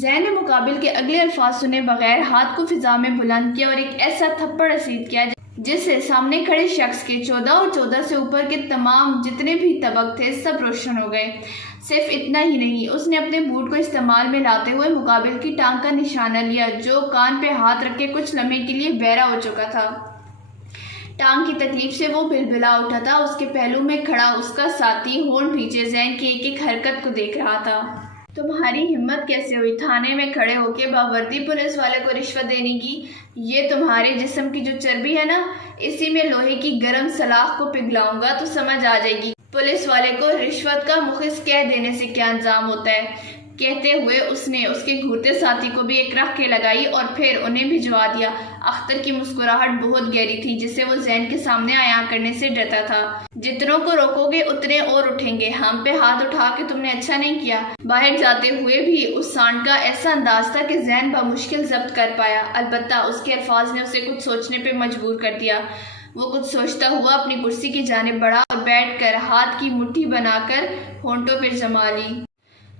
زین نے مقابل کے اگلے الفاظ سنے بغیر ہاتھ کو فضا میں بلند کیا اور ایک ایسا تھپڑ رسید کیا جس سے سامنے کھڑے شخص کے 14 اور 14 سے اوپر کے تمام جتنے بھی طبق تھے سب روشن ہو گئے۔ صرف اتنا ہی نہیں، اس نے اپنے بوٹ کو استعمال میں لاتے ہوئے مقابل کی ٹانگ کا نشانہ لیا جو کان پہ ہاتھ رکھ کے کچھ لمحے کے لیے بہرا ہو چکا تھا۔ ٹانگ کی تکلیف سے وہ بلبلا اٹھا تھا۔ اس کے پہلو میں کھڑا اس کا ساتھی ہونٹ بھینچے زین کی ایک ایک حرکت کو دیکھ رہا تھا۔ تمہاری ہمت کیسے ہوئی تھانے میں کھڑے ہو کے باوردی پولیس والے کو رشوت دینے کی؟ یہ تمہارے جسم کی جو چربی ہے نا، اسی میں لوہے کی گرم سلاخ کو پگھلاؤں گا تو سمجھ آ جائے گی پولیس والے کو رشوت کا مخص کہہ دینے سے کیا انجام ہوتا ہے۔ کہتے ہوئے اس نے اس کے گھورتے ساتھی کو بھی ایک رکھ کے لگائی اور پھر انہیں بھجوا دیا۔ اختر کی مسکراہٹ بہت گہری تھی جسے وہ زین کے سامنے عیاں کرنے سے ڈرتا تھا۔ جتنوں کو روکو گے اتنے اور اٹھیں گے، ہم پہ ہاتھ اٹھا کے تم نے اچھا نہیں کیا۔ باہر جاتے ہوئے بھی اس سانڈ کا ایسا انداز تھا کہ زین بمشکل ضبط کر پایا، البتہ اس کے الفاظ نے اسے کچھ سوچنے پہ مجبور کر دیا۔ وہ کچھ سوچتا ہوا اپنی کرسی کی جانب بڑھا اور بیٹھ کر ہاتھ کی مٹھی بنا کر ہونٹوں پہ جما لی۔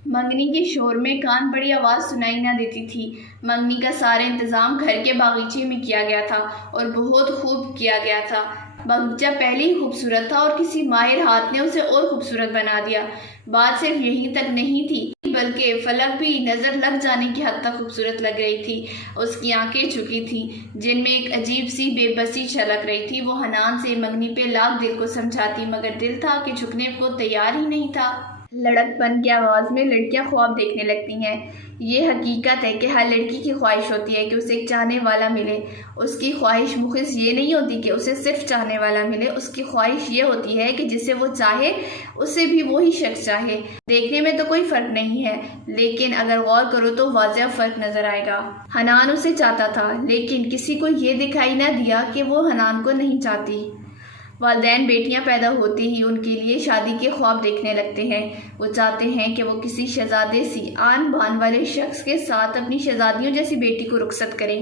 منگنی کے شور میں کان بڑی آواز سنائی نہ دیتی تھی۔ منگنی کا سارا انتظام گھر کے باغیچے میں کیا گیا تھا اور بہت خوب کیا گیا تھا۔ باغیچہ پہلے ہی خوبصورت تھا اور کسی ماہر ہاتھ نے اسے اور خوبصورت بنا دیا۔ بات صرف یہیں تک نہیں تھی بلکہ فلک بھی نظر لگ جانے کی حد تک خوبصورت لگ رہی تھی۔ اس کی آنکھیں جھکی تھیں جن میں ایک عجیب سی بے بسی چھلک رہی تھی۔ وہ حنان سے منگنی پہ لاکھ دل کو سمجھاتی مگر دل تھا کہ جھکنے کو تیار ہی نہیں تھا۔ لڑک پن کی آواز میں لڑکیاں خواب دیکھنے لگتی ہیں۔ یہ حقیقت ہے کہ ہر لڑکی کی خواہش ہوتی ہے کہ اسے ایک چاہنے والا ملے۔ اس کی خواہش مخص یہ نہیں ہوتی کہ اسے صرف چاہنے والا ملے، اس کی خواہش یہ ہوتی ہے کہ جسے وہ چاہے اسے بھی وہی شخص چاہے۔ دیکھنے میں تو کوئی فرق نہیں ہے لیکن اگر غور کرو تو واضح فرق نظر آئے گا۔ حنان اسے چاہتا تھا لیکن کسی کو یہ دکھائی نہ دیا کہ وہ حنان کو نہیں چاہتی۔ والدین بیٹیاں پیدا ہوتے ہی ان کے لیے شادی کے خواب دیکھنے لگتے ہیں۔ وہ چاہتے ہیں کہ وہ کسی شہزادے سی آن بان والے شخص کے ساتھ اپنی شہزادیوں جیسی بیٹی کو رخصت کریں۔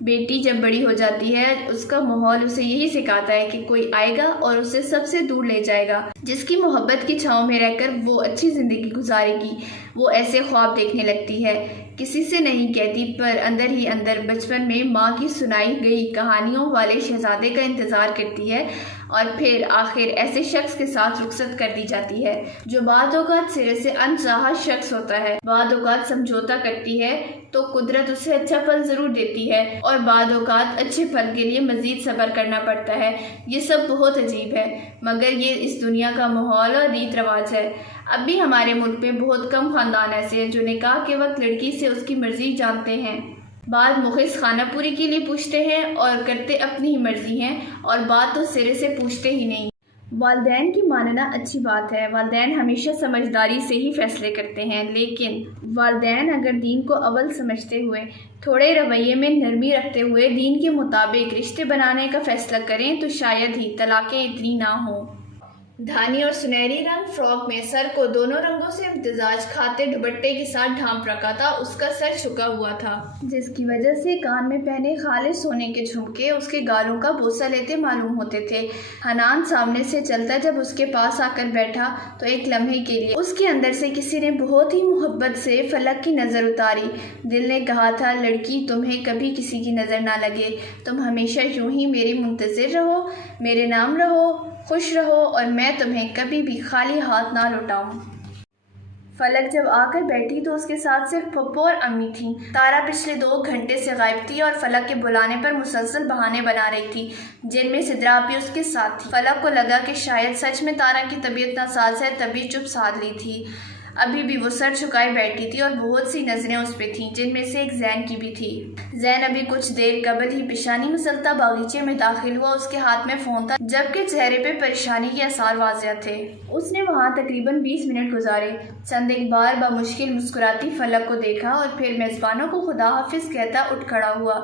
بیٹی جب بڑی ہو جاتی ہے اس کا ماحول اسے یہی سکھاتا ہے کہ کوئی آئے گا اور اسے سب سے دور لے جائے گا جس کی محبت کی چھاؤں میں رہ کر وہ اچھی زندگی گزارے گی۔ وہ ایسے خواب دیکھنے لگتی ہے، کسی سے نہیں کہتی پر اندر ہی اندر بچپن میں ماں کی سنائی گئی کہانیوں والے شہزادے کا انتظار کرتی ہے اور پھر آخر ایسے شخص کے ساتھ رخصت کر دی جاتی ہے جو بعض اوقات سرے سے انچاہا شخص ہوتا ہے۔ بعض اوقات سمجھوتا کرتی ہے تو قدرت اسے اچھا پھل ضرور دیتی ہے اور بعض اوقات اچھے پھل کے لیے مزید صبر کرنا پڑتا ہے۔ یہ سب بہت عجیب ہے مگر یہ اس دنیا کا ماحول اور ریت رواج ہے۔ اب بھی ہمارے ملک میں بہت کم خاندان ایسے ہیں جو نکاح کے وقت لڑکی سے اس کی مرضی جانتے ہیں۔ بعض مخص خانہ پوری کے لیے پوچھتے ہیں اور کرتے اپنی ہی مرضی ہیں اور بعد تو سرے سے پوچھتے ہی نہیں۔ والدین کی ماننا اچھی بات ہے، والدین ہمیشہ سمجھداری سے ہی فیصلے کرتے ہیں، لیکن والدین اگر دین کو اول سمجھتے ہوئے تھوڑے رویے میں نرمی رکھتے ہوئے دین کے مطابق رشتے بنانے کا فیصلہ کریں تو شاید ہی طلاقیں اتنی نہ ہوں۔ دھانی اور سنہری رنگ فراک میں سر کو دونوں رنگوں سے امتزاج کھاتے دوپٹے کے ساتھ ڈھانپ رکھا تھا۔ اس کا سر جھکا ہوا تھا جس کی وجہ سے کان میں پہنے خالص سونے کے جھمکے اس کے گالوں کا بوسہ لیتے معلوم ہوتے تھے۔ حنان سامنے سے چلتا جب اس کے پاس آ کر بیٹھا تو ایک لمحے کے لیے اس کے اندر سے کسی نے بہت ہی محبت سے فلک کی نظر اتاری۔ دل نے کہا تھا لڑکی تمہیں کبھی کسی کی نظر نہ لگے، تم ہمیشہ یوں ہی میرے منتظر رہو، میرے نام رہو، خوش رہو اور میں تمہیں کبھی بھی خالی ہاتھ نہ لوٹاؤں۔ فلک جب آ کر بیٹھی تو اس کے ساتھ صرف پھپھو اور امی تھیں۔ تارا پچھلے 2 گھنٹے سے غائب تھی اور فلک کے بلانے پر مسلسل بہانے بنا رہی تھی جن میں سدرا بھی اس کے ساتھ تھی۔ فلک کو لگا کہ شاید سچ میں تارا کی طبیعت ناساز ہے، تبھی چپ سادھ لی تھی۔ ابھی بھی وہ سر جھکائے بیٹھی تھی اور بہت سی نظریں اس پہ تھیں جن میں سے ایک زین کی بھی تھی۔ زین ابھی کچھ دیر قبل ہی پیشانی مسلطہ باغیچے میں داخل ہوا، اس کے ہاتھ میں فون تھا جبکہ چہرے پہ پریشانی کے آثار واضح تھے۔ اس نے وہاں تقریباً 20 منٹ گزارے، چند ایک بار بمشکل مسکراتی فلک کو دیکھا اور پھر میزبانوں کو خدا حافظ کہتا اٹھ کھڑا ہوا۔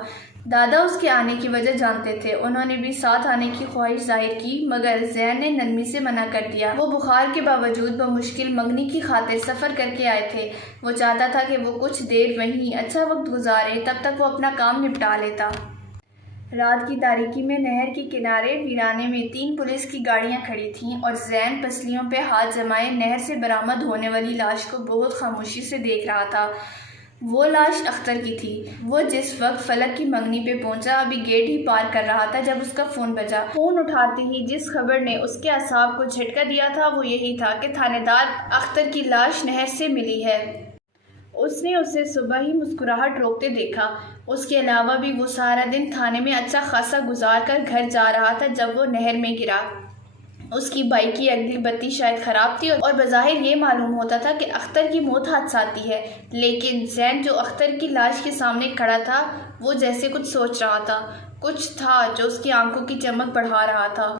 دادا اس کے آنے کی وجہ جانتے تھے، انہوں نے بھی ساتھ آنے کی خواہش ظاہر کی مگر زین نے نرمی سے منع کر دیا۔ وہ بخار کے باوجود بمشکل منگنی کی خاطر سفر کر کے آئے تھے۔ وہ چاہتا تھا کہ وہ کچھ دیر وہیں اچھا وقت گزارے، تب تک وہ اپنا کام نپٹا لیتا۔ رات کی تاریکی میں نہر کے کنارے ویرانے میں 3 پولیس کی گاڑیاں کھڑی تھیں اور زین پسلیوں پہ ہاتھ جمائے نہر سے برآمد ہونے والی لاش کو بہت خاموشی سے دیکھ رہا تھا۔ وہ لاش اختر کی تھی۔ وہ جس وقت فلک کی منگنی پہ پہنچا ابھی گیٹ ہی پار کر رہا تھا جب اس کا فون بجا۔ فون اٹھاتے ہی جس خبر نے اس کے اعصاب کو جھٹکا دیا تھا وہ یہی تھا کہ تھانے دار اختر کی لاش نہر سے ملی ہے۔ اس نے اسے صبح ہی مسکراہٹ روکتے دیکھا۔ اس کے علاوہ بھی وہ سارا دن تھانے میں اچھا خاصا گزار کر گھر جا رہا تھا جب وہ نہر میں گرا۔ اس کی بائک کی اگلی بتی شاید خراب تھی اور بظاہر یہ معلوم ہوتا تھا کہ اختر کی موت حادثاتی ہے، لیکن زین جو اختر کی لاش کے سامنے کھڑا تھا وہ جیسے کچھ سوچ رہا تھا، کچھ تھا جو اس کی آنکھوں کی چمک بڑھا رہا تھا۔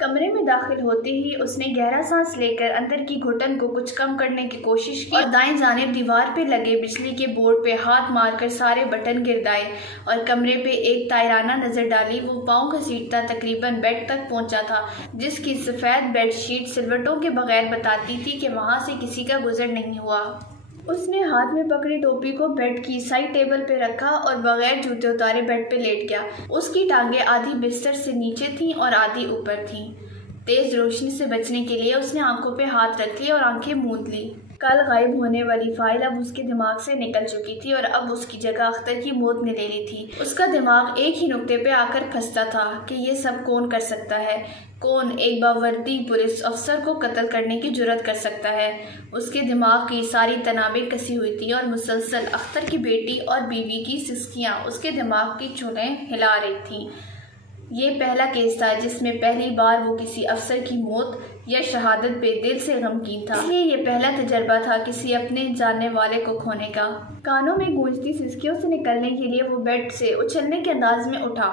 کمرے میں داخل ہوتے ہی اس نے گہرا سانس لے کر اندر کی گھٹن کو کچھ کم کرنے کی کوشش کی اور دائیں جانب دیوار پہ لگے بجلی کے بورڈ پہ ہاتھ مار کر سارے بٹن گردائے اور کمرے پہ ایک طائرانہ نظر ڈالی۔ وہ پاؤں گھسیٹتا تقریباً بیڈ تک پہنچا تھا جس کی سفید بیڈ شیٹ سلوٹوں کے بغیر بتاتی تھی کہ وہاں سے کسی کا گزر نہیں ہوا۔ اس نے ہاتھ میں پکڑی ٹوپی کو بیڈ کی سائڈ ٹیبل پہ رکھا اور بغیر جوتے اتارے بیڈ پہ لیٹ گیا۔ اس کی ٹانگیں آدھی بستر سے نیچے تھیں اور آدھی اوپر تھیں۔ تیز روشنی سے بچنے کے لیے اس نے آنکھوں پہ ہاتھ رکھ لیے اور آنکھیں موند لی۔ کل غائب ہونے والی فائل اب اس کے دماغ سے نکل چکی تھی اور اب اس کی جگہ اختر کی موت نے لے لی تھی۔ اس کا دماغ ایک ہی نقطے پہ آ کر پھنستا تھا کہ یہ سب کون کر سکتا ہے، کون ایک باوردی پولیس افسر کو قتل کرنے کی جرات کر سکتا ہے۔ اس کے دماغ کی ساری تنابیں کسی ہوئی تھی اور مسلسل اختر کی بیٹی اور بیوی کی سسکیاں اس کے دماغ کی چولیں ہلا رہی تھیں۔ یہ پہلا کیس تھا جس میں پہلی بار وہ کسی افسر کی موت یا شہادت پہ دل سے غمگین تھا، اس لیے یہ پہلا تجربہ تھا کسی اپنے جاننے والے کو کھونے کا۔ کانوں میں گونجتی سسکیوں سے نکلنے کے لیے وہ بیڈ سے اچھلنے کے انداز میں اٹھا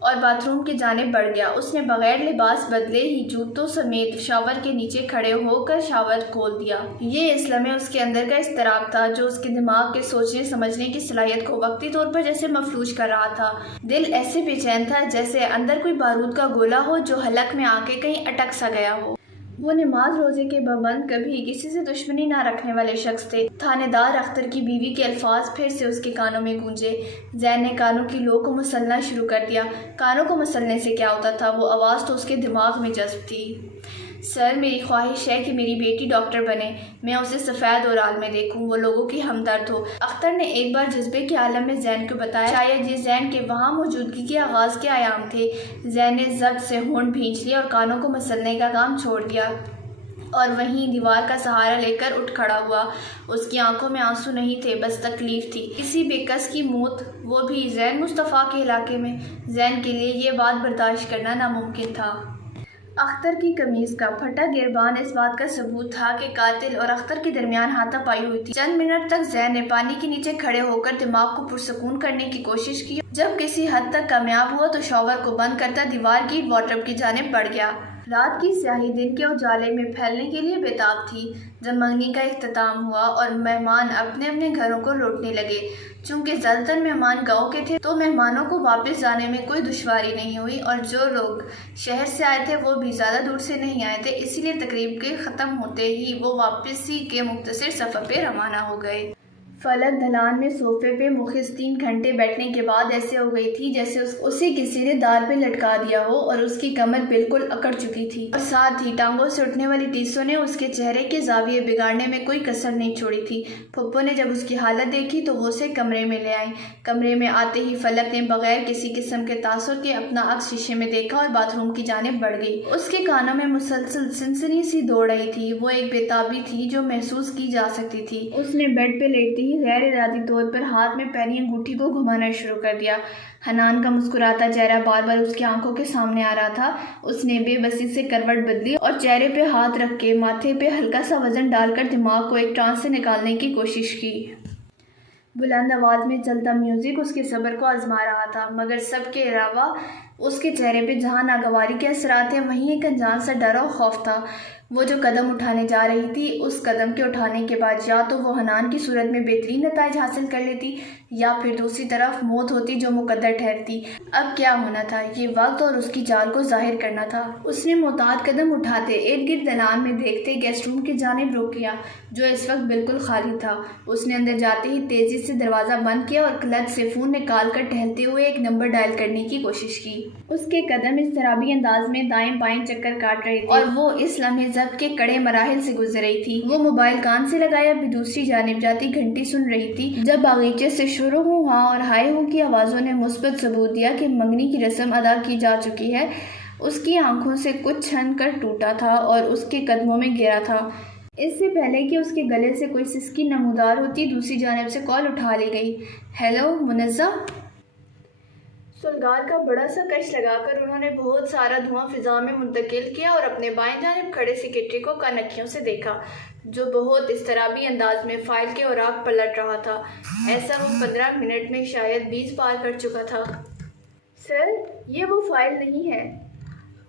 اور باتھ روم کی جانب بڑھ گیا۔ اس نے بغیر لباس بدلے ہی جوتوں سمیت شاور کے نیچے کھڑے ہو کر شاور کھول دیا۔ یہ اس لمحے اس کے اندر کا اضطراب تھا جو اس کے دماغ کے سوچنے سمجھنے کی صلاحیت کو وقتی طور پر جیسے مفلوج کر رہا تھا۔ دل ایسے بے چین تھا جیسے اندر کوئی بارود کا گولہ ہو جو حلق میں آ کے کہیں اٹک سا گیا ہو۔ وہ نماز روزے کے پابند کبھی کسی سے دشمنی نہ رکھنے والے شخص تھے۔ تھانے دار اختر کی بیوی کے الفاظ پھر سے اس کے کانوں میں گونجے۔ زین نے کانوں کی لو کو مسلنا شروع کر دیا۔ کانوں کو مسلنے سے کیا ہوتا تھا، وہ آواز تو اس کے دماغ میں جذب تھی۔ سر، میری خواہش ہے کہ میری بیٹی ڈاکٹر بنے، میں اسے سفید اور عال میں دیکھوں، وہ لوگوں کی ہمدرد ہو۔ اختر نے ایک بار جذبے کے عالم میں زین کو بتایا، شاید یہ زین کے وہاں موجودگی کے آغاز کے ایام تھے۔ زین نے ضبط سے ہونٹ بھینچ لیا اور کانوں کو مسلنے کا کام چھوڑ دیا اور وہیں دیوار کا سہارا لے کر اٹھ کھڑا ہوا۔ اس کی آنکھوں میں آنسو نہیں تھے، بس تکلیف تھی، کسی بے کس کی موت، وہ بھی زین مصطفیٰ کے علاقے میں۔ زین کے لیے یہ بات برداشت کرنا ناممکن تھا۔ اختر کی قمیض کا پھٹا گریبان اس بات کا ثبوت تھا کہ قاتل اور اختر کے درمیان ہاتھا پائی ہوئی تھی۔ چند منٹ تک زین نے پانی کے نیچے کھڑے ہو کر دماغ کو پرسکون کرنے کی کوشش کی۔ جب کسی حد تک کامیاب ہوا تو شاور کو بند کرتا دیوار کی وارڈروب کی جانب بڑھ گیا۔ رات کی سیاہی دن کے اجالے میں پھیلنے کے لیے بےتاب تھی۔ جب منگنی کا اختتام ہوا اور مہمان اپنے اپنے گھروں کو لوٹنے لگے، چونکہ زیادہ تر مہمان گاؤں کے تھے تو مہمانوں کو واپس جانے میں کوئی دشواری نہیں ہوئی اور جو لوگ شہر سے آئے تھے وہ بھی زیادہ دور سے نہیں آئے تھے، اسی لیے تقریب کے ختم ہوتے ہی وہ واپسی کے مختصر سفر پہ روانہ ہو گئے۔ فلک دھلان میں صوفے پہ مخص 3 گھنٹے بیٹھنے کے بعد ایسے ہو گئی تھی جیسے اسے کسی نے دار پہ لٹکا دیا ہو اور اس کی کمر بالکل اکڑ چکی تھی اور ساتھ ہی ٹانگوں سے اٹھنے والی ٹیسوں نے اس کے چہرے کے زاویے بگاڑنے میں کوئی کسر نہیں چھوڑی تھی۔ پھپھو نے جب اس کی حالت دیکھی تو وہ اسے کمرے میں لے آئی۔ کمرے میں آتے ہی فلک نے بغیر کسی قسم کے تاثر کے اپنا عکس شیشے میں دیکھا اور باتھ روم کی جانب بڑھ گئی۔ اس کے کانوں میں مسلسل سنسنی سی دوڑ رہی تھی، وہ ایک بےتابی تھی جو محسوس کی جا سکتی تھی۔ اس نے بیڈ پہ لیٹتے ہی غیر ارادی طور پر ہاتھ میں پہنی انگوٹھی کو گھمانا شروع کر دیا۔ حنان کا مسکراتا چہرہ بار بار اس کی آنکھوں کے سامنے آ رہا تھا۔ اس نے بے بسی سے کروٹ بدلی اور چہرے پہ ہاتھ رکھ کے ماتھے پہ ہلکا سا وزن ڈال کر دماغ کو ایک ٹرانس سے نکالنے کی کوشش کی۔ بلند آواز میں چلتا میوزک اس کے صبر کو آزما رہا تھا، مگر سب کے علاوہ اس کے چہرے پہ جہاں ناگواری کے اثرات تھے وہیں ایک انجان سا ڈر اور خوف تھا۔ وہ جو قدم اٹھانے جا رہی تھی، اس قدم کے اٹھانے کے بعد یا تو وہ حنان کی صورت میں بہترین نتائج حاصل کر لیتی یا پھر دوسری طرف موت ہوتی جو مقدر ٹھہرتی۔ اب کیا ہونا تھا؟ یہ وقت اور اس کی چال کو ظاہر کرنا تھا۔ اس نے محتاط قدم اٹھاتے ارد گرد دلان میں دیکھتے گیسٹ روم کی جانب رخ کیا جو اس وقت بالکل خالی تھا۔ اس نے اندر جاتے ہی تیزی سے دروازہ بند کیا اور کلچ سے فون نکال کر ٹہلتے ہوئے ایک نمبر ڈائل کرنے کی کوشش کی۔ اس کے قدم اضطرابی انداز میں دائیں بائیں چکر کاٹ رہے تھے اور وہ اس لمحے ضبط کے کڑے مراحل سے گزر رہی تھی۔ وہ موبائل کان سے لگائے بھی دوسری جانب جاتی گھنٹی سن رہی تھی جب باغیچے سے شروع ہوا اور ہائے ہو کی آوازوں نے مثبت ثبوت دیا کہ منگنی کی رسم ادا کی جا چکی ہے۔ اس کی آنکھوں سے کچھ چھن کر ٹوٹا تھا اور اس کے قدموں میں گرا تھا۔ اس سے پہلے کہ اس کے گلے سے کوئی سسکی نمودار ہوتی دوسری جانب سے کال اٹھا لی گئی۔ ہیلو منزہ؟ سلگار کا بڑا سا کش لگا کر انہوں نے بہت سارا دھواں فضا میں منتقل کیا اور اپنے بائیں جانب کھڑے سیکرٹری کو کنکھیوں سے دیکھا جو بہت اضطرابی انداز میں فائل کے اوراق پلٹ رہا تھا۔ ایسا وہ 15 منٹ میں شاید 20 پار کر چکا تھا۔ سر، یہ وہ فائل نہیں ہے۔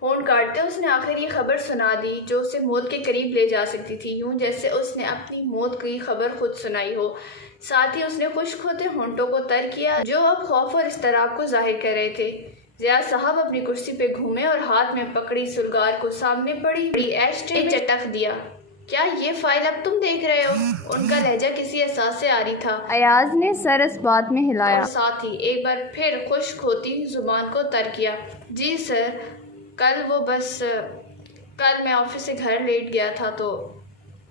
ہونٹ کاٹتے اس نے آخر یہ خبر سنا دی جو اسے موت کے قریب لے جا سکتی تھی، یوں جیسے اس نے اپنی موت کی خبر خود سنائی ہو۔ ساتھ ہی اس نے خشک ہوتے ہونٹوں کو تر کیا جو اب خوف اور اضطراب کو ظاہر کر رہے تھے۔ ضیاء صاحب اپنی کرسی پہ گھومے اور ہاتھ میں پکڑی سلگار کو سامنے پڑی ایش ٹرے میں چٹک دیا۔ کیا یہ فائل اب تم دیکھ رہے ہو؟ ان کا لہجہ کسی احساس سے عاری تھا۔ ایاز نے سر اس بات میں ہلایا اور ساتھ ہی ایک بار پھر خشک ہوتی زبان کو تر کیا۔ جی سر، کل میں آفس سے گھر لیٹ گیا تھا تو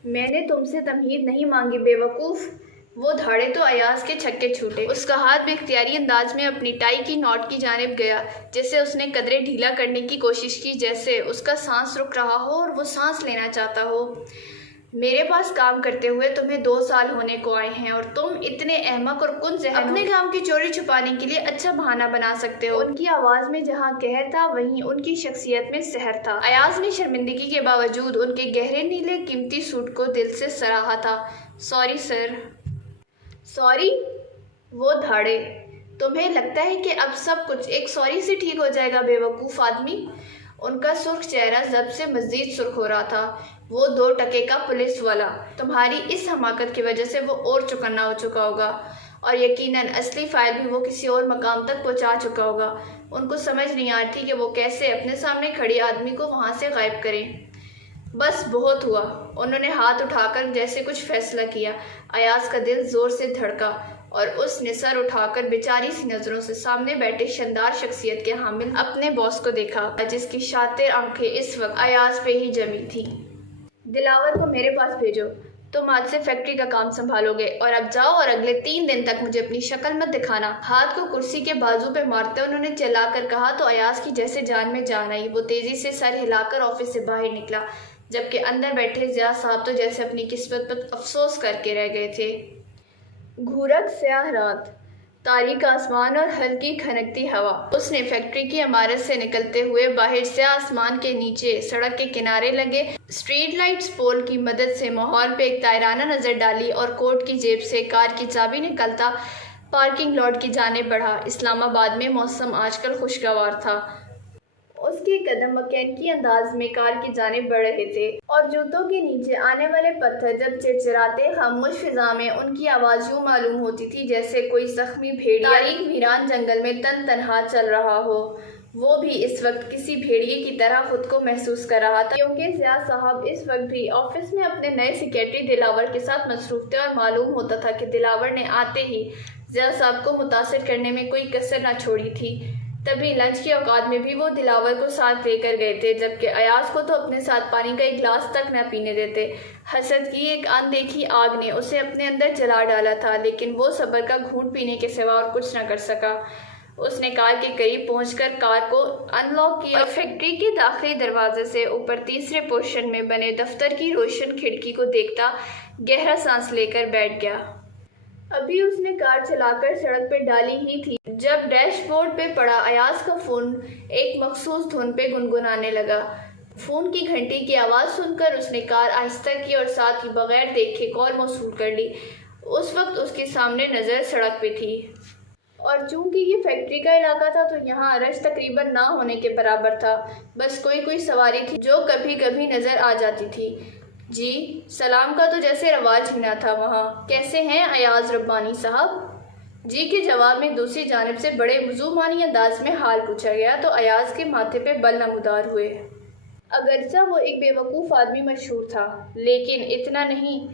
میں نے تم سے تمہید نہیں مانگی بے وقوف۔ وہ دھاڑے تو ایاز کے چھکے چھوٹے۔ اس کا ہاتھ بے اختیاری انداز میں اپنی ٹائی کی نوٹ کی جانب گیا جسے اس نے قدرے ڈھیلا کرنے کی کوشش کی جیسے اس کا سانس رک رہا ہو اور وہ سانس لینا چاہتا ہو۔ میرے پاس کام کرتے ہوئے تمہیں 2 سال ہونے کو آئے ہیں اور تم اتنے احمق اور کن ذہن اپنے کام کی چوری چھپانے کے لیے اچھا بہانہ بنا سکتے ہو۔ ان کی آواز میں جہاں قہر تھا وہیں ان کی شخصیت میں سحر تھا۔ ایاز نے شرمندگی کے باوجود ان کے گہرے نیلے قیمتی سوٹ کو دل سے سراہا تھا۔ Sorry sir. سوری؟ وہ دھاڑے۔ تمہیں لگتا ہے کہ اب سب کچھ ایک سوری سے ٹھیک ہو جائے گا بے وقوف آدمی؟ ان کا سرخ چہرہ ضبط سے مزید سرخ ہو رہا تھا۔ وہ 2 ٹکے کا پولیس والا۔ تمہاری اس حماقت کی وجہ سے وہ اور چوکنا ہو چکا ہوگا اور یقیناً اصلی فائل بھی وہ کسی اور مقام تک پہنچا چکا ہوگا۔ ان کو سمجھ نہیں آ رہی تھی کہ وہ کیسے اپنے سامنے کھڑی آدمی کو وہاں سے غائب کریں۔ بس بہت ہوا۔ انہوں نے ہاتھ اٹھا کر جیسے کچھ فیصلہ کیا۔ ایاز کا دل زور سے دھڑکا اور اس نے سر اٹھا کر بیچاری سی نظروں سے سامنے بیٹھے شاندار شخصیت کے حامل اپنے باس کو دیکھا جس کی شاطر آنکھیں اس وقت ایاز پہ ہی جمی تھی۔ دلاور کو میرے پاس بھیجو۔ تم آج سے فیکٹری کا کام سنبھالو گے اور اب جاؤ اور اگلے 3 دن تک مجھے اپنی شکل مت دکھانا۔ ہاتھ کو کرسی کے بازو پہ مارتے انہوں نے چلا کر کہا تو ایاز کی جیسے جان میں جان آئی۔ وہ تیزی سے سر ہلا کر آفس سے باہر نکلا جبکہ اندر بیٹھے ضیاء صاحب تو جیسے اپنی قسمت پر افسوس کر کے رہ گئے تھے۔ گھورک سیاہ رات، تاریک آسمان اور ہلکی کھنکتی ہوا۔ اس نے فیکٹری کی عمارت سے نکلتے ہوئے باہر سیاہ آسمان کے نیچے سڑک کے کنارے لگے اسٹریٹ لائٹس پول کی مدد سے ماحول پہ ایک طائرانہ نظر ڈالی اور کوٹ کی جیب سے کار کی چابی نکالتا پارکنگ لاٹ کی جانب بڑھا۔ اسلام آباد میں موسم آج کل خوشگوار تھا۔ اس کے قدم مکینکی انداز میں کار کی جانب بڑھ رہے تھے اور جوتوں کے نیچے آنے والے پتھر جب چرچراتے خاموش فضا میں ان کی آواز یوں معلوم ہوتی تھی جیسے کوئی زخمی بھیڑیا تاریک ویران جنگل میں تنہا چل رہا ہو۔ وہ بھی اس وقت کسی بھیڑیے کی طرح خود کو محسوس کر رہا تھا کیونکہ ضیاء صاحب اس وقت بھی آفس میں اپنے نئے سیکرٹری دلاور کے ساتھ مصروف تھے اور معلوم ہوتا تھا کہ دلاور نے آتے ہی ضیاء صاحب کو متاثر کرنے میں کوئی کسر نہ چھوڑی تھی۔ تبھی لنچ کے اوقات میں بھی وہ دلاور کو ساتھ لے کر گئے تھے جبکہ ایاز کو تو اپنے ساتھ پانی کا ایک گلاس تک نہ پینے دیتے۔ حسد کی ایک اندیکھی آگ نے اسے اپنے اندر جلا ڈالا تھا لیکن وہ صبر کا گھونٹ پینے کے سوا اور کچھ نہ کر سکا۔ اس نے کار کے قریب پہنچ کر کار کو ان لاک کیا اور فیکٹری کے داخلی دروازے سے اوپر تیسرے پورشن میں بنے دفتر کی روشن کھڑکی کو دیکھتا گہرا سانس لے کر بیٹھ گیا۔ ابھی اس نے کار چلا کر سڑک پہ ڈالی ہی تھی جب ڈیش بورڈ پہ پڑا ایاز کا فون ایک مخصوص دھن پہ گنگنانے لگا۔ فون کی گھنٹی کی آواز سن کر اس نے کار آہستہ کی اور ساتھ ہی بغیر دیکھے کال موصول کر لی۔ اس وقت اس کے سامنے نظر سڑک پہ تھی اور چونکہ یہ فیکٹری کا علاقہ تھا تو یہاں رش تقریباً نہ ہونے کے برابر تھا۔ بس کوئی سواری تھی جو کبھی کبھی نظر آ جاتی تھی۔ جی، سلام کا تو جیسے رواج ہی نہ تھا وہاں۔ کیسے ہیں ایاز ربانی صاحب؟ جی کے جواب میں دوسری جانب سے بڑے وضوح انداز میں حال پوچھا گیا تو ایاز کے ماتھے پہ بل نمودار ہوئے۔ اگرچہ وہ ایک بے وقوف آدمی مشہور تھا، لیکن اتنا نہیں،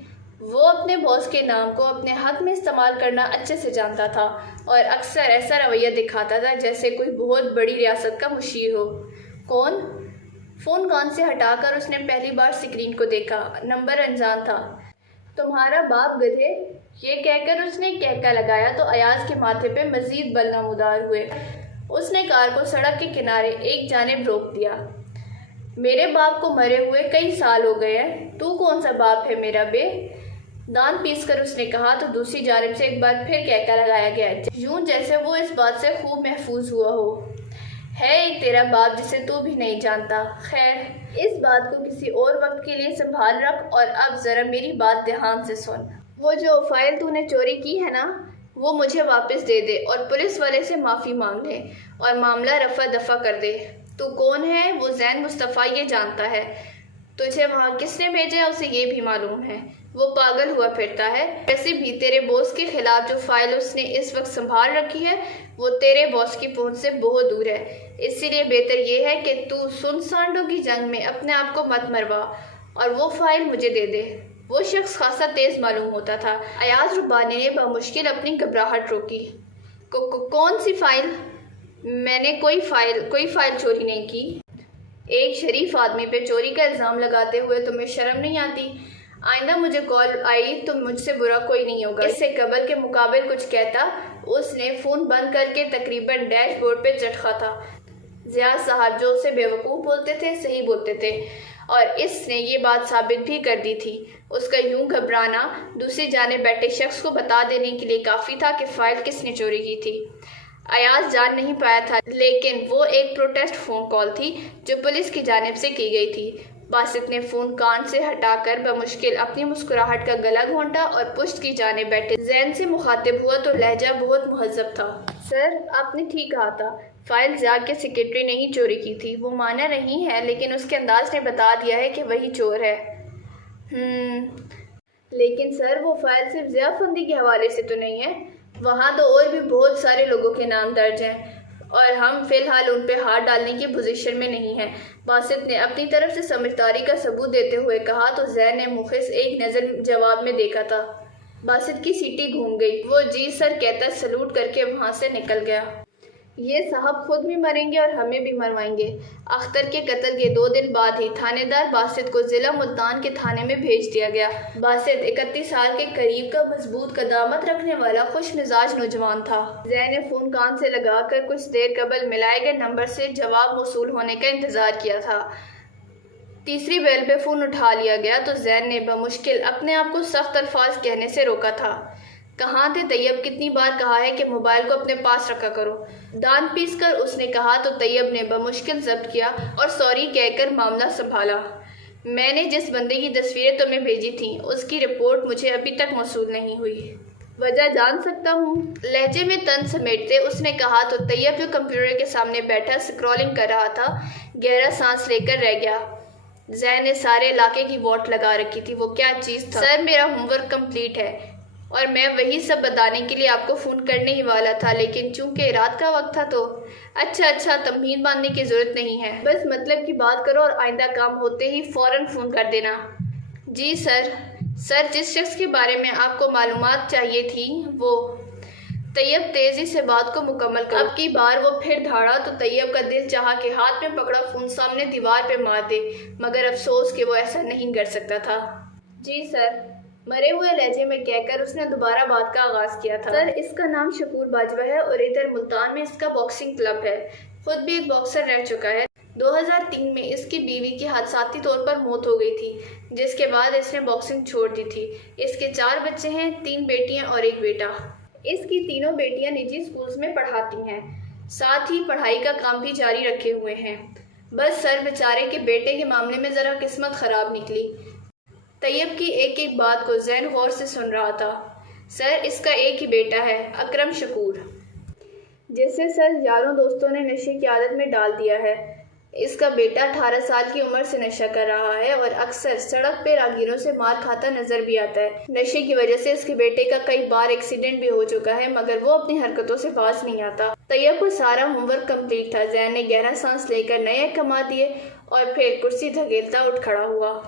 وہ اپنے باس کے نام کو اپنے حق میں استعمال کرنا اچھے سے جانتا تھا اور اکثر ایسا رویہ دکھاتا تھا جیسے کوئی بہت بڑی ریاست کا مشیر ہو۔ کون؟ فون کان سے ہٹا کر اس نے پہلی بار اسکرین کو دیکھا۔ نمبر انجان تھا۔ تمہارا باپ گدھے، یہ کہہ کر اس نے کہکا لگایا تو ایاز کے ماتھے پہ مزید بل نمودار ہوئے۔ اس نے کار کو سڑک کے کنارے ایک جانب روک دیا۔ میرے باپ کو مرے ہوئے کئی سال ہو گئے ہیں، تو کون سا باپ ہے میرا بے؟ دان پیس کر اس نے کہا تو دوسری جانب سے ایک بار پھر کہکا لگایا گیا، یوں جیسے وہ اس بات سے خوب محفوظ ہوا ہو۔ ہے ایک تیرا باپ جسے تو بھی نہیں جانتا۔ خیر، اس بات کو کسی اور وقت کے لیے سنبھال رکھ اور اب ذرا میری بات دھیان سے سن۔ وہ جو فائل تو نے چوری کی ہے نا، وہ مجھے واپس دے دے اور پولیس والے سے معافی مانگ لے اور معاملہ رفع دفع کر دے۔ تو کون ہے؟ وہ زین مصطفیٰ یہ جانتا ہے۔ تجھے وہاں کس نے بھیجا ہے اسے یہ بھی معلوم ہے۔ وہ پاگل ہوا پھرتا ہے۔ ویسے بھی تیرے باس کے خلاف جو فائل اس نے اس وقت سنبھال رکھی ہے وہ تیرے باس کی پہنچ سے بہت دور ہے، اسی لیے بہتر یہ ہے کہ تو سن سانڈوں کی جنگ میں اپنے آپ کو مت مروا اور وہ فائل مجھے دے دے۔ وہ شخص خاصا تیز معلوم ہوتا تھا۔ ایاز ربانی نے بمشکل اپنی گھبراہٹ روکی۔ کون سی فائل؟ میں نے کوئی فائل چوری نہیں کی۔ ایک شریف آدمی پہ چوری کا الزام لگاتے ہوئے تمہیں شرم نہیں آتی؟ آئندہ مجھے کال آئی تو مجھ سے برا کوئی نہیں ہوگا۔ اس سے قبل کے مقابل کچھ کہتا، اس نے فون بند کر کے تقریباً ڈیش بورڈ پہ چٹخا تھا۔ ضیاء صاحب جو اسے بیوقوف بولتے تھے صحیح بولتے تھے اور اس نے یہ بات ثابت بھی کر دی تھی۔ اس کا یوں گھبرانا دوسری جانب بیٹھے شخص کو بتا دینے کے لیے کافی تھا کہ فائل کس نے چوری کی تھی۔ ایاز جان نہیں پایا تھا، لیکن وہ ایک پروٹیسٹ فون کال تھی جو پولیس کی جانب سے کی گئی تھی۔ باسط نے فون کان سے ہٹا کر بمشکل اپنی مسکراہٹ کا گلا گھونٹا اور پشت کی جانب بیٹھے زین سے مخاطب ہوا تو لہجہ بہت مہذب تھا۔ سر، آپ نے ٹھیک کہا تھا، فائل ضیاء کے سیکرٹری نے ہی چوری کی تھی۔ وہ مانا نہیں ہے، لیکن اس کے انداز نے بتا دیا ہے کہ وہی چور ہے۔ لیکن سر، وہ فائل صرف ضیاء فندی کے حوالے سے تو نہیں ہے، وہاں تو اور بھی بہت سارے لوگوں کے نام درج ہیں اور ہم فی الحال ان پہ ہاتھ ڈالنے کی پوزیشن میں نہیں ہیں۔ باسط نے اپنی طرف سے سمجھداری کا ثبوت دیتے ہوئے کہا تو زین نے مخص ایک نظر جواب میں دیکھا تھا۔ باسط کی سیٹی گھوم گئی۔ وہ جی سر کہتا سلوٹ کر کے وہاں سے نکل گیا۔ یہ صاحب خود بھی مریں گے اور ہمیں بھی مروائیں گے۔ اختر کے قتل کے 2 دن بعد ہی تھانے دار باسط کو ضلع ملتان کے تھانے میں بھیج دیا گیا۔ باسط 31 سال کے قریب کا مضبوط قدامت رکھنے والا خوش مزاج نوجوان تھا۔ زین نے فون کان سے لگا کر کچھ دیر قبل ملائے گئے نمبر سے جواب موصول ہونے کا انتظار کیا تھا۔ تیسری بیل پہ فون اٹھا لیا گیا تو زین نے بمشکل اپنے آپ کو سخت الفاظ کہنے سے روکا تھا۔ کہاں تھے طیب؟ کتنی بار کہا ہے کہ موبائل کو اپنے پاس رکھا کرو۔ دان پیس کر اس نے کہا تو طیب نے بمشکل ضبط کیا اور سوری کہہ کر معاملہ سنبھالا۔ میں نے جس بندے کی تصویریں تمہیں بھیجی تھیں اس کی رپورٹ مجھے ابھی تک موصول نہیں ہوئی۔ وجہ جان سکتا ہوں؟ لہجے میں تن سمیٹتے اس نے کہا تو طیب جو کمپیوٹر کے سامنے بیٹھا اسکرولنگ کر رہا تھا گہرا سانس لے کر رہ گیا۔ زین نے سارے علاقے کی واٹ لگا رکھی تھی۔ وہ کیا چیز تھا؟ سر، میرا ہوم ورک کمپلیٹ ہے اور میں وہی سب بتانے کے لیے آپ کو فون کرنے ہی والا تھا، لیکن چونکہ رات کا وقت تھا تو اچھا تمہید باندھنے کی ضرورت نہیں ہے، بس مطلب کی بات کرو اور آئندہ کام ہوتے ہی فوراً فون کر دینا۔ جی سر۔ سر، جس شخص کے بارے میں آپ کو معلومات چاہیے تھی وہ… طیب تیزی سے بات کو مکمل کرو۔ اب کی بار وہ پھر دھاڑا تو طیب کا دل چاہا کہ ہاتھ میں پکڑا فون سامنے دیوار پہ مار دے، مگر افسوس کہ وہ ایسا نہیں کر سکتا تھا۔ جی سر، مرے ہوئے لہجے میں کہہ کر اس نے دوبارہ بات کا آغاز کیا تھا۔ سر، اس کا نام شکور باجوہ ہے اور ادھر ملتان میں اس کا باکسنگ کلب ہے۔ خود بھی ایک باکسر رہ چکا ہے۔ 2003 میں اس کی بیوی کی حادثاتی طور پر موت ہو گئی تھی، جس کے بعد اس نے باکسنگ چھوڑ دی تھی۔ اس کے 4 بچے ہیں، 3 بیٹیاں اور 1 بیٹا۔ اس کی تینوں بیٹیاں نجی اسکولز میں پڑھاتی ہیں، ساتھ ہی پڑھائی کا کام بھی جاری رکھے ہوئے ہیں۔ بس سر، بیچارے کے بیٹے کے معاملے میں ذرا قسمت خراب نکلی۔ طیب کی ایک ایک بات کو زین غور سے سن رہا تھا۔ سر، اس کا ایک ہی بیٹا ہے، اکرم شکور، جسے سر یاروں دوستوں نے نشے کی عادت میں ڈال دیا ہے۔ اس کا بیٹا 18 سال کی عمر سے نشہ کر رہا ہے اور اکثر سڑک پہ راہگیروں سے مار کھاتا نظر بھی آتا ہے۔ نشے کی وجہ سے اس کے بیٹے کا کئی بار ایکسیڈنٹ بھی ہو چکا ہے، مگر وہ اپنی حرکتوں سے باز نہیں آتا۔ طیب کو سارا ہوم ورک کمپلیٹ تھا۔ زین نے گہرا سانس لے کر نئے کما دیے اور پھر کرسی دھکیلتا اٹھ کھڑا ہوا۔